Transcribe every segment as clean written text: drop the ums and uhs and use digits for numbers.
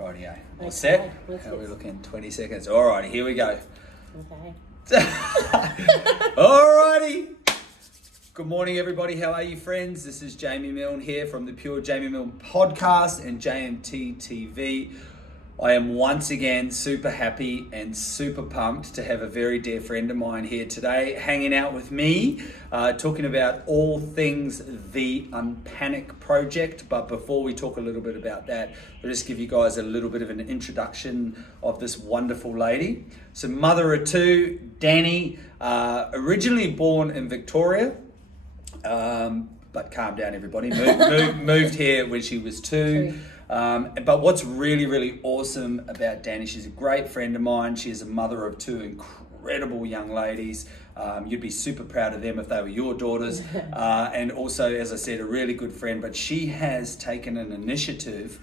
Rightio. All Okay, set? let's How get are we looking? 20 seconds. Alrighty, here we go. Okay. Alrighty. Good morning, everybody. How are you, friends? This is Jamie Milne here from the Pure Jamie Milne podcast and JMTTv. I am once again super happy and super pumped to have a very dear friend of mine here today, hanging out with me, talking about all things the UnPanic Project. But before we talk a little bit about that, I'll just give you guys a little bit of an introduction of this wonderful lady. So, mother of two, Dani, originally born in Victoria, but calm down, everybody. Moved here when she was two. But what's really, really awesome about Dani, she's a great friend of mine. She is a mother of two incredible young ladies. You'd be super proud of them if they were your daughters. And also, as I said, a really good friend. But she has taken an initiative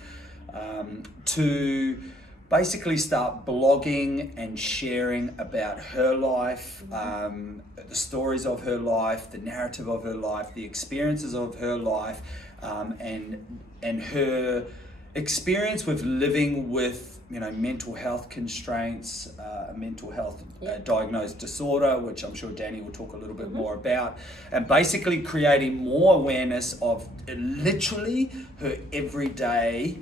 to basically start blogging and sharing about her life, the stories of her life, the narrative of her life, the experiences of her life, and her experience with living with, mental health constraints, a mental health diagnosed disorder, which I'm sure Dani will talk a little bit more about, and basically creating more awareness of literally her everyday,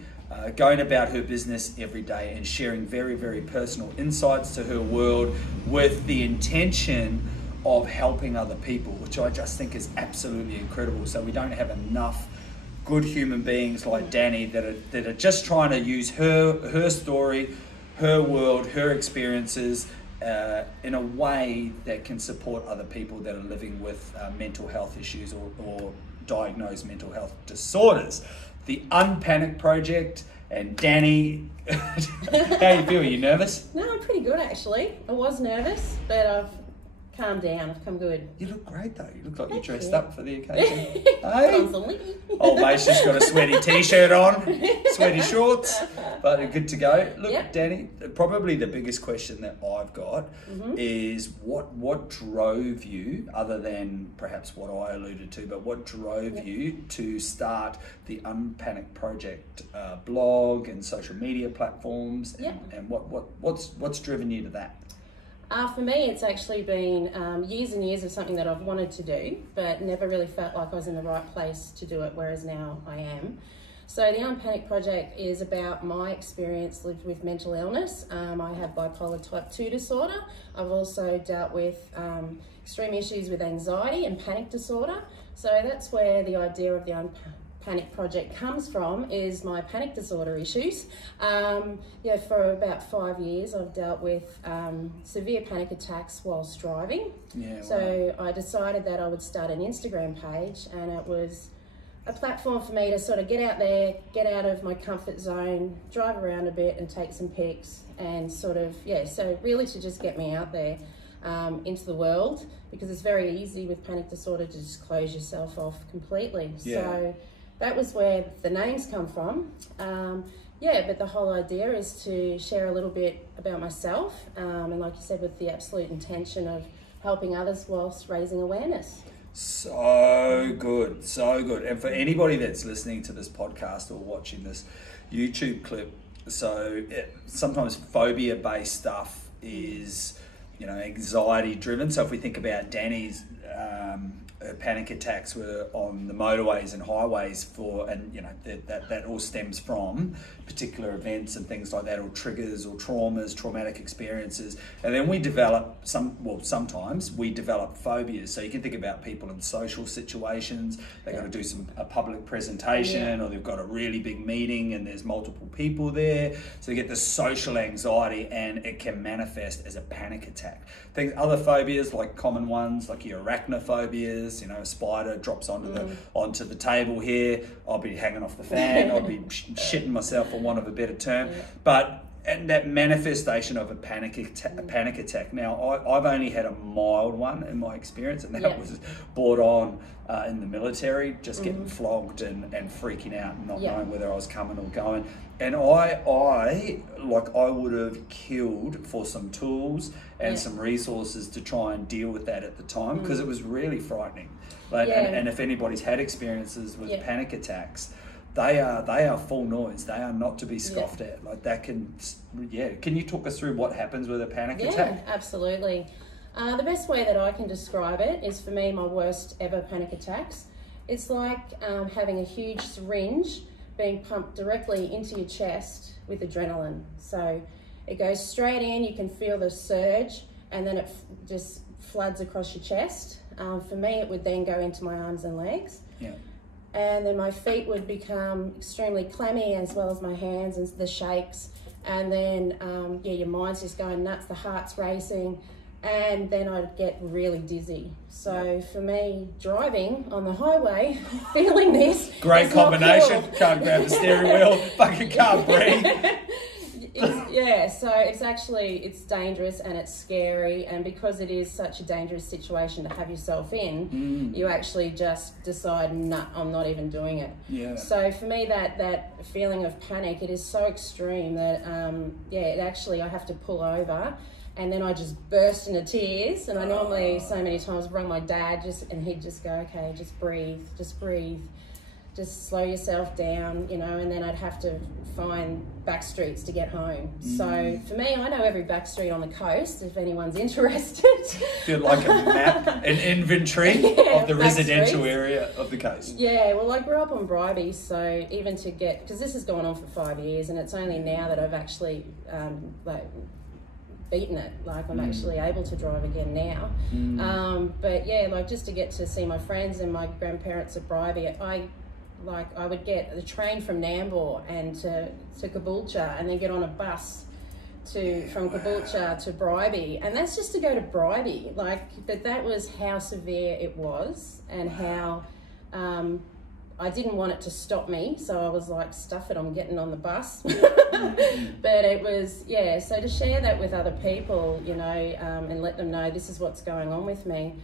going about her business every day and sharing very, very personal insights to her world with the intention of helping other people, which I just think is absolutely incredible. So we don't have enough good human beings like Dani that are just trying to use her story, her world, her experiences in a way that can support other people that are living with mental health issues or diagnosed mental health disorders. The UnPanic Project. And Dani, how you feel? Are you nervous? No, I'm pretty good actually. I was nervous, but I've calmed down. I've come good. You look great though. You look like Thank you're dressed you. up for the occasion. Hey? Old mate's just got a sweaty t-shirt on, sweaty shorts, but good to go. Look, Yep. Dani, probably the biggest question that I've got is what drove you, other than perhaps what I alluded to, but what drove you to start the UnPanic Project blog and social media platforms, and what's driven you to that? For me, it's actually been years and years of something that I've wanted to do, but never really felt like I was in the right place to do it, whereas now I am. So the UnPanic Project is about my experience lived with mental illness. I have bipolar type 2 disorder. I've also dealt with extreme issues with anxiety and panic disorder. So that's where the idea of the UnPanic Project comes from, is my panic disorder issues. For about 5 years I've dealt with severe panic attacks whilst driving. So I decided that I would start an Instagram page, and it was a platform for me to sort of get out there, get out of my comfort zone, drive around a bit and take some pics, and so really to just get me out there into the world, because it's very easy with panic disorder to just close yourself off completely. So that was where the names come from. But the whole idea is to share a little bit about myself, and like you said, with the absolute intention of helping others whilst raising awareness. So good. And for anybody that's listening to this podcast or watching this YouTube clip, sometimes phobia-based stuff is, anxiety driven. So if we think about Dani's panic attacks were on the motorways and highways that all stems from particular events and things like that, or triggers or traumas, traumatic experiences. And then we develop sometimes we develop phobias. So you can think about people in social situations. They've got to do a public presentation, or they've got a really big meeting and there's multiple people there. So you get this social anxiety, and it can manifest as a panic attack. Other phobias, like common ones, like your arachnophobias, a spider drops onto the table here, I'll be hanging off the fan, I'll be shitting myself, for want of a better term. And that manifestation of a panic attack. Now, I've only had a mild one in my experience, and that was brought on in the military, just getting flogged and freaking out and not knowing whether I was coming or going. And I would have killed for some tools and some resources to try and deal with that at the time, because it was really frightening. And if anybody's had experiences with panic attacks, they are full noise. They are not to be scoffed at. Like that can you talk us through what happens with a panic attack? Yeah, absolutely. The best way that I can describe it is, for me, my worst ever panic attacks. It's like having a huge syringe being pumped directly into your chest with adrenaline. So it goes straight in, you can feel the surge, and then it just floods across your chest. For me, it would then go into my arms and legs. Yeah. And then my feet would become extremely clammy, as well as my hands and the shakes. And then, your mind's just going nuts, the heart's racing, and then I'd get really dizzy. So for me, driving on the highway, feeling this, great combination. Cool. Can't grab the steering wheel, fucking can't breathe. So it's dangerous and it's scary, and because it is such a dangerous situation to have yourself in, you actually just decide, nah, I'm not even doing it. Yeah. So for me, that feeling of panic, it is so extreme that I have to pull over, and then I just burst into tears. And I normally so many times run my dad, and he'd just go, okay, just breathe, just slow yourself down, and then I'd have to find back streets to get home. So for me, I know every back street on the coast, if anyone's interested. Feel like a map, an inventory of the residential area of the coast. Yeah, well, I grew up on Bribie, so even to get, because this has gone on for 5 years, and it's only now that I've actually beaten it. Like, I'm actually able to drive again now. But yeah, like, just to get to see my friends and my grandparents at Bribie, I would get the train from Nambour and to Caboolture, and then get on a bus from Caboolture to Bribie, and that's just to go to Bribie. But that was how severe it was, and how I didn't want it to stop me, so I was like, stuff it, I'm getting on the bus. But it was, so to share that with other people, and let them know this is what's going on with me.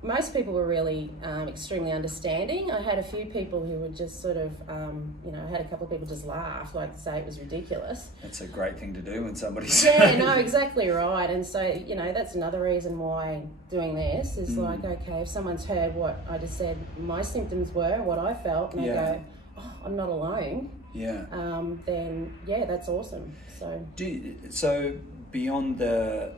Most people were really extremely understanding. I had a few people who would just sort of, I had a couple of people just laugh, say it was ridiculous. That's a great thing to do when somebody's... Yeah, no, exactly right. And so, that's another reason why doing this is like, okay, if someone's heard what I just said, my symptoms were, what I felt, and they go, oh, I'm not alone. Yeah. Then, that's awesome. So beyond the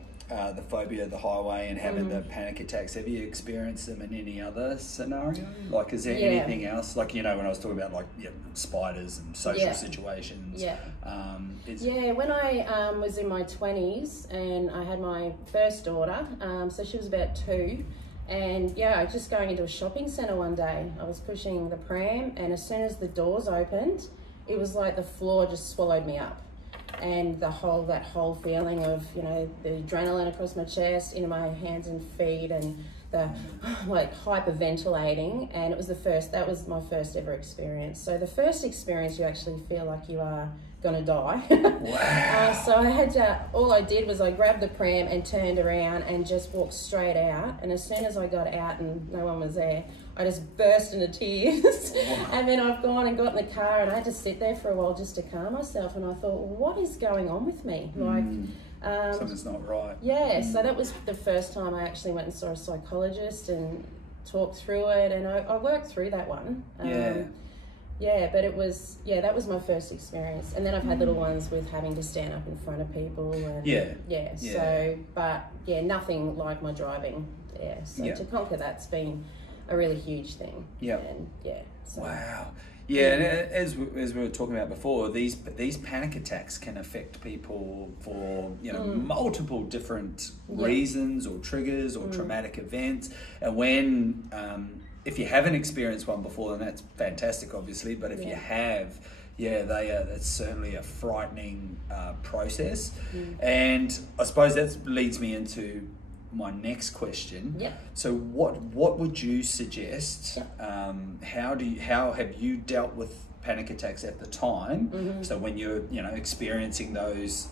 phobia of the highway and having the panic attacks, have you experienced them in any other scenario? Like, is there anything else? Like, when I was talking about spiders and social situations. Yeah. When I was in my 20s and I had my first daughter, so she was about 2, and just going into a shopping centre one day, I was pushing the pram, and as soon as the doors opened, it was like the floor just swallowed me up. And that whole feeling of, the adrenaline across my chest, into my hands and feet, and the hyperventilating. And that was my first ever experience. So the first experience, you actually feel like you are gonna die. Wow. So I had to, all I did was I grabbed the pram and turned around and just walked straight out. And as soon as I got out and no one was there, I just burst into tears. And then I've gone and got in the car, and I had to sit there for a while just to calm myself. And I thought, what is going on with me? Something's not right. Yeah, so that was the first time I actually went and saw a psychologist and talked through it, and I worked through that one. But it was, that was my first experience. And then I've had little ones with having to stand up in front of people. And so, but nothing like my driving. So to conquer that's been a really huge thing. Wow. And as we were talking about before, these panic attacks can affect people for multiple different reasons or triggers or traumatic events. And when if you haven't experienced one before, then that's fantastic, obviously. But if you have, that's certainly a frightening process. And I suppose that leads me into my next question. So what would you suggest? How have you dealt with panic attacks at the time? So when you're experiencing those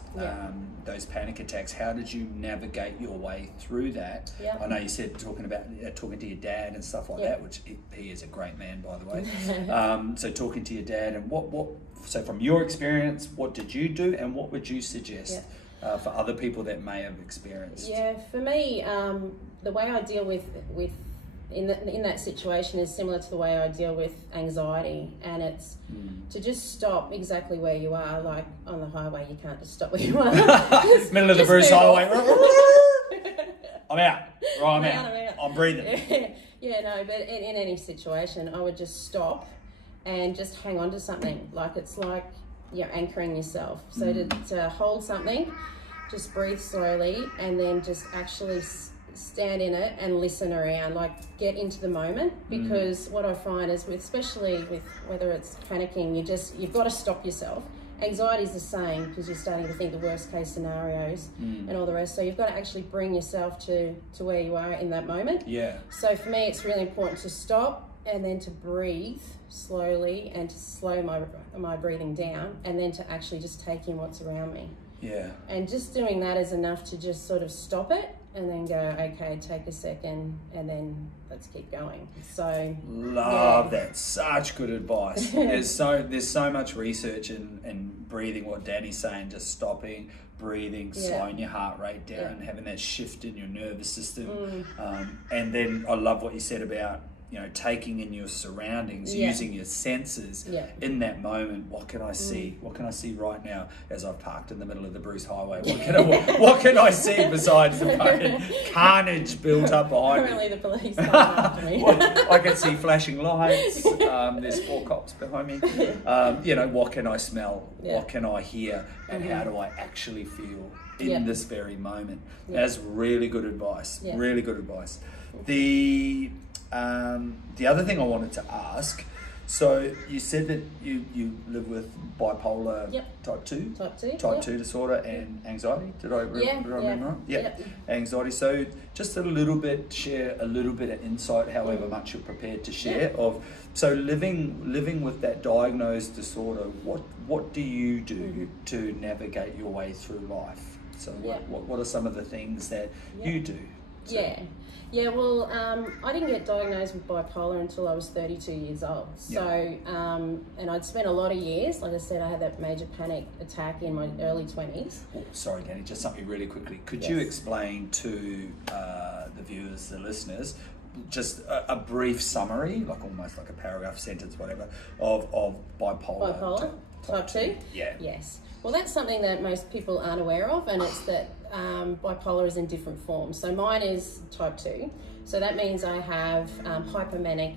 panic attacks, how did you navigate your way through that? I know you said talking to your dad and stuff like that, which he is a great man, by the way. So talking to your dad, and so from your experience, what did you do, and what would you suggest for other people that may have experienced? For me, the way I deal with in that situation is similar to the way I deal with anxiety, and it's to just stop exactly where you are. Like on the highway, you can't just stop where you are. Middle of the Bruce Highway. I'm out. Right, I'm out. I'm breathing. Yeah, no, but in any situation, I would just stop and just hang on to something. Like it's like you're anchoring yourself. So to hold something, just breathe slowly, and then just actually stand in it and listen around, like get into the moment. Because what I find is, especially with whether it's panicking, you've got to stop yourself. Anxiety is the same, because you're starting to think the worst case scenarios and all the rest. So you've got to actually bring yourself to where you are in that moment. Yeah. So for me, it's really important to stop and then to breathe slowly and to slow my breathing down, and then to actually just take in what's around me. Yeah. And just doing that is enough to just sort of stop it and then go, okay, take a second, and then let's keep going. So love that. Such good advice. There's so much research in breathing, what Danny's saying, just stopping, breathing, slowing your heart rate down, having that shift in your nervous system. And then I love what you said about, you know, taking in your surroundings, using your senses in that moment. What can I see? What can I see right now as I've parked in the middle of the Bruce Highway? What can I see besides the fucking carnage built up behind me? Apparently the police coming after me. I can see flashing lights. There's 4 cops behind me. You know, what can I smell? What can I hear? And how do I actually feel in this very moment? That's really good advice. Really good advice. The other thing I wanted to ask, so you said that you live with bipolar type 2? Type 2 disorder and anxiety. Did I remember right? Yeah. Anxiety. So just a little bit, share a little bit of insight, however much you're prepared to share, of, so living with that diagnosed disorder, what do you do to navigate your way through life? So what are some of the things that you do? So, Yeah, well, I didn't get diagnosed with bipolar until I was 32 years old. So, and I'd spent a lot of years, like I said, I had that major panic attack in my early 20s. Oh, sorry, Danny, just something really quickly. Could you explain to the viewers, the listeners, just a brief summary, like almost like a paragraph, sentence, whatever, of bipolar type 2? Yeah. Yes. Well, that's something that most people aren't aware of, and it's that bipolar is in different forms. So mine is type 2. So that means I have hypomanic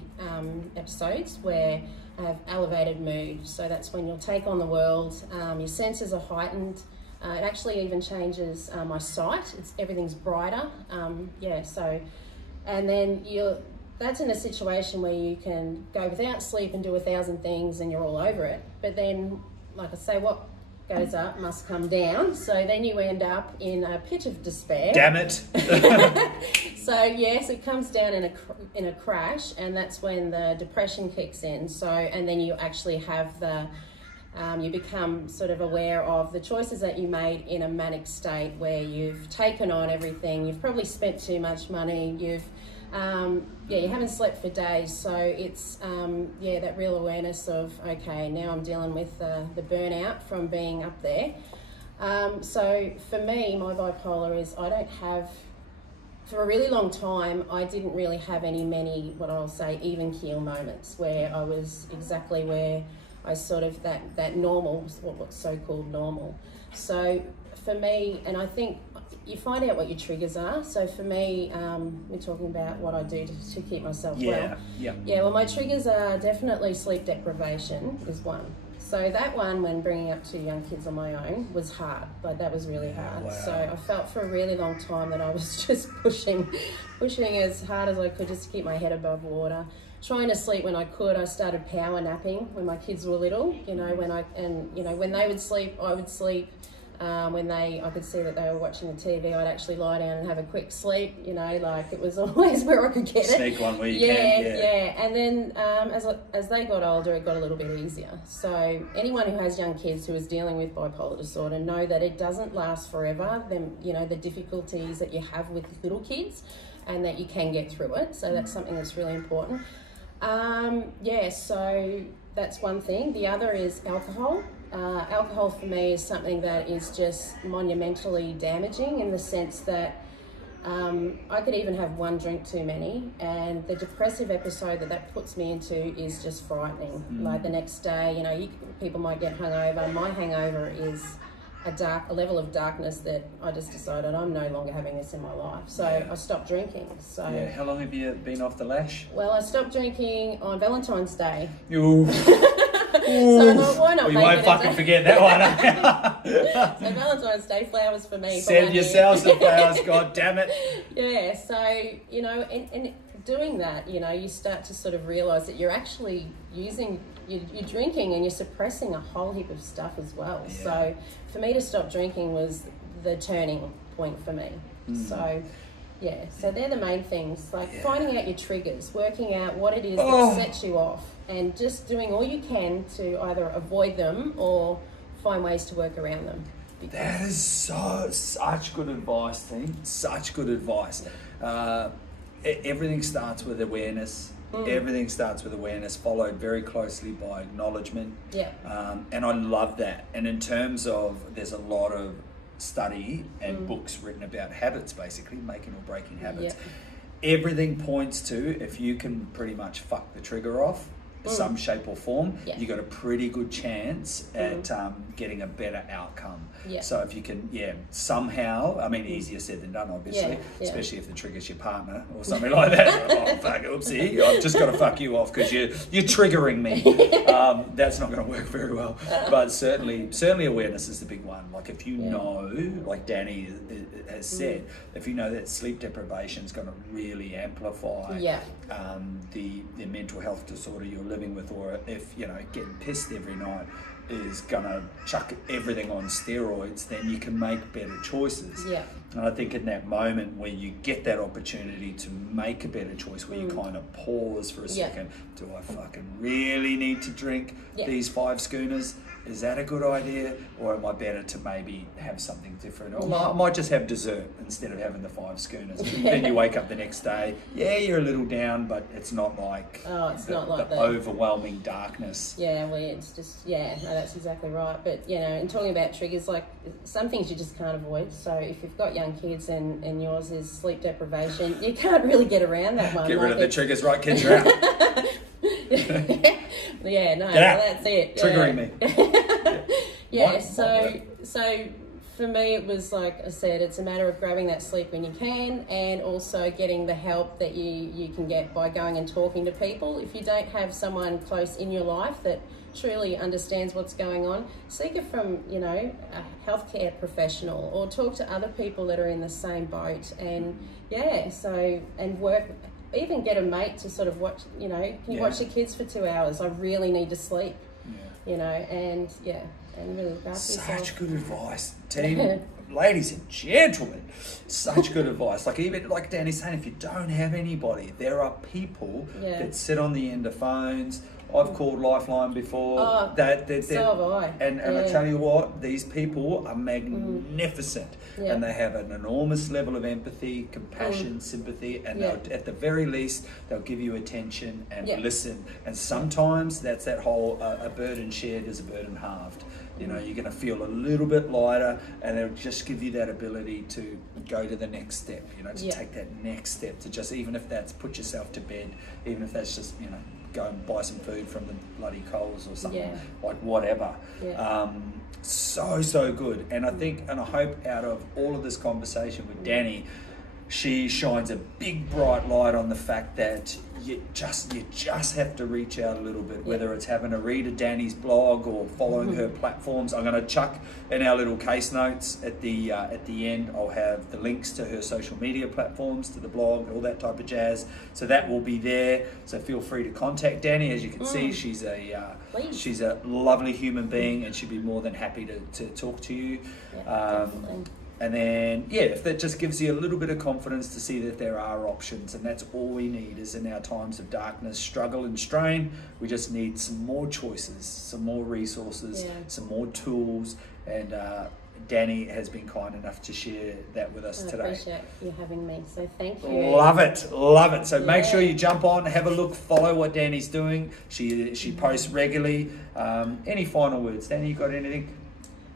episodes where I have elevated mood. So that's when you'll take on the world, your senses are heightened. It actually even changes my sight. Everything's brighter. And then that's in a situation where you can go without sleep and do 1,000 things and you're all over it. But then, like I say, what goes up must come down. So then you end up in a pit of despair. Damn it. So yes, it comes down in a crash, and that's when the depression kicks in. So, and then you actually have you become sort of aware of the choices that you made in a manic state, where you've taken on everything, you've probably spent too much money, you haven't slept for days. So it's that real awareness of, okay, now I'm dealing with the burnout from being up there. So for me, my bipolar is, I don't have, for a really long time, I didn't really have many what I'll say even keel moments where I was exactly where I sort of that normal, what's so-called normal. So for me, and I think you find out what your triggers are. So for me, we're talking about what I do to keep myself well. Yeah, well, my triggers are definitely sleep deprivation is one. So that one, when bringing up 2 young kids on my own, was hard. Like, that was really hard. Wow. So I felt for a really long time that I was just pushing as hard as I could just to keep my head above water. Trying to sleep when I could. I started power napping when my kids were little. When they would sleep, I would sleep. When I could see that they were watching the TV, I'd actually lie down and have a quick sleep. Like, it was always where I could get it. Sneak one where you can. Yeah. And then as they got older, it got a little bit easier. So anyone who has young kids who is dealing with bipolar disorder know that it doesn't last forever. The difficulties that you have with little kids, and that you can get through it. So that's something that's really important. So that's one thing. The other is alcohol. Alcohol for me is something that is just monumentally damaging, in the sense that I could even have one drink too many, and the depressive episode that puts me into is just frightening. Like the next day, you know, people might get hungover. My hangover is a level of darkness that I just decided I'm no longer having this in my life. So I stopped drinking. So how long have you been off the lash? Well, I stopped drinking on Valentine's Day. Ooh. So I thought, why not? Well, you won't fucking forget that one. So Valentine's Day, flowers for me. Send yourselves the flowers, God damn it. Yeah, so, you know, and doing that, you know, you start to sort of realise that you're actually you're drinking and you're suppressing a whole heap of stuff as well. Yeah. So for me to stop drinking was the turning point for me. So yeah, so they're the main things, like finding out your triggers, working out what it is that sets you off, and just doing all you can to either avoid them or find ways to work around them. That is such good advice, team. Such good advice. Everything starts with awareness. Everything starts with awareness, followed very closely by acknowledgement. Yeah. And I love that. And in terms of, there's a lot of study and books written about habits, basically making or breaking habits. Everything points to, if you can pretty much fuck the trigger off some shape or form, you got a pretty good chance at getting a better outcome. So if you can, somehow, I mean, easier said than done, obviously, especially if the trigger's your partner or something like that. Oh, fuck, oopsie, I've just got to fuck you off because you're triggering me. That's not going to work very well. But certainly awareness is the big one. Like if you know, like Danny has said, if you know that sleep deprivation is going to really amplify the mental health disorder you're living with, or if, you know, getting pissed every night is gonna chuck everything on steroids, then you can make better choices. And I think in that moment where you get that opportunity to make a better choice, where you kind of pause for a second, do I fucking really need to drink these 5 schooners? Is that a good idea? Or am I better to maybe have something different? Or I might just have dessert instead of having the 5 schooners. Then you wake up the next day, you're a little down, but it's not like the overwhelming darkness. Yeah, well, it's just, no, that's exactly right. But, you know, and talking about triggers, like some things you just can't avoid. So if you've got young kids and yours is sleep deprivation, you can't really get around that one. Get rid of the triggers, right, kids, you're out. That's it. Triggering me. So for me it was, like I said, it's a matter of grabbing that sleep when you can, and also getting the help that you can get by going and talking to people. If you don't have someone close in your life that truly understands what's going on, seek it from, you know, a healthcare professional, or talk to other people that are in the same boat, and work. Even get a mate to sort of watch, you know, can you watch your kids for 2 hours? I really need to sleep, you know, and really look after yourself. Such good advice, team. Ladies and gentlemen, such good advice. Like, even like Danny's saying, if you don't have anybody, there are people that sit on the end of phones. I've called Lifeline before. So have I. And I tell you what, these people are magnificent. And they have an enormous level of empathy, compassion, sympathy, and at the very least, they'll give you attention and listen. And sometimes that's that whole, a burden shared is a burden halved. You know, you're going to feel a little bit lighter, and it'll just give you that ability to go to the next step, you know, to take that next step, to just, even if that's put yourself to bed, even if that's just, you know, go and buy some food from the bloody Coles or something, like whatever. So good. And I think, and I hope out of all of this conversation with Danny, she shines a big bright light on the fact that you just have to reach out a little bit, whether it's having a read of Danny's blog or following her platforms. I'm going to chuck in our little case notes at the end. I'll have the links to her social media platforms, to the blog, all that type of jazz. So that will be there. So feel free to contact Danny. As you can see, she's a lovely human being, and she'd be more than happy to talk to you. And then, if that just gives you a little bit of confidence to see that there are options, and that's all we need is in our times of darkness, struggle and strain, we just need some more choices, some more resources, some more tools, and Danny has been kind enough to share that with us today. I appreciate you having me, so thank you. Love it. So make sure you jump on, have a look, follow what Danny's doing. She posts regularly. Any final words, Danny? You got anything?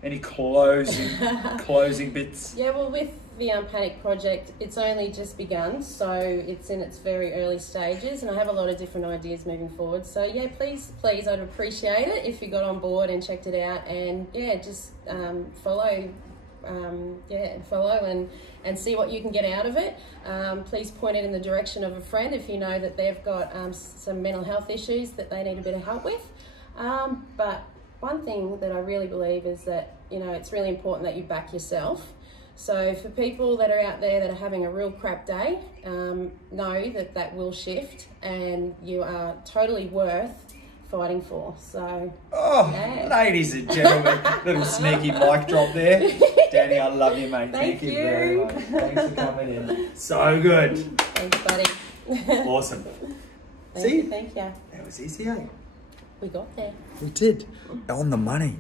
Any closing bits? Yeah, well, with the UnPanic Project, it's only just begun, so it's in its very early stages, and I have a lot of different ideas moving forward. So yeah, please, I'd appreciate it if you got on board and checked it out, and yeah, just follow and see what you can get out of it. Please point it in the direction of a friend if you know that they've got some mental health issues that they need a bit of help with. But one thing that I really believe is that, you know, it's really important that you back yourself. So for people that are out there that are having a real crap day, know that will shift, and you are totally worth fighting for. So, yeah. Ladies and gentlemen, little sneaky mic drop there. Danny, I love you, mate. Thank you very much. Thanks for coming in. So good. Thanks, buddy. Awesome. Thank you. That was easy, eh? We got there. We did. On the money.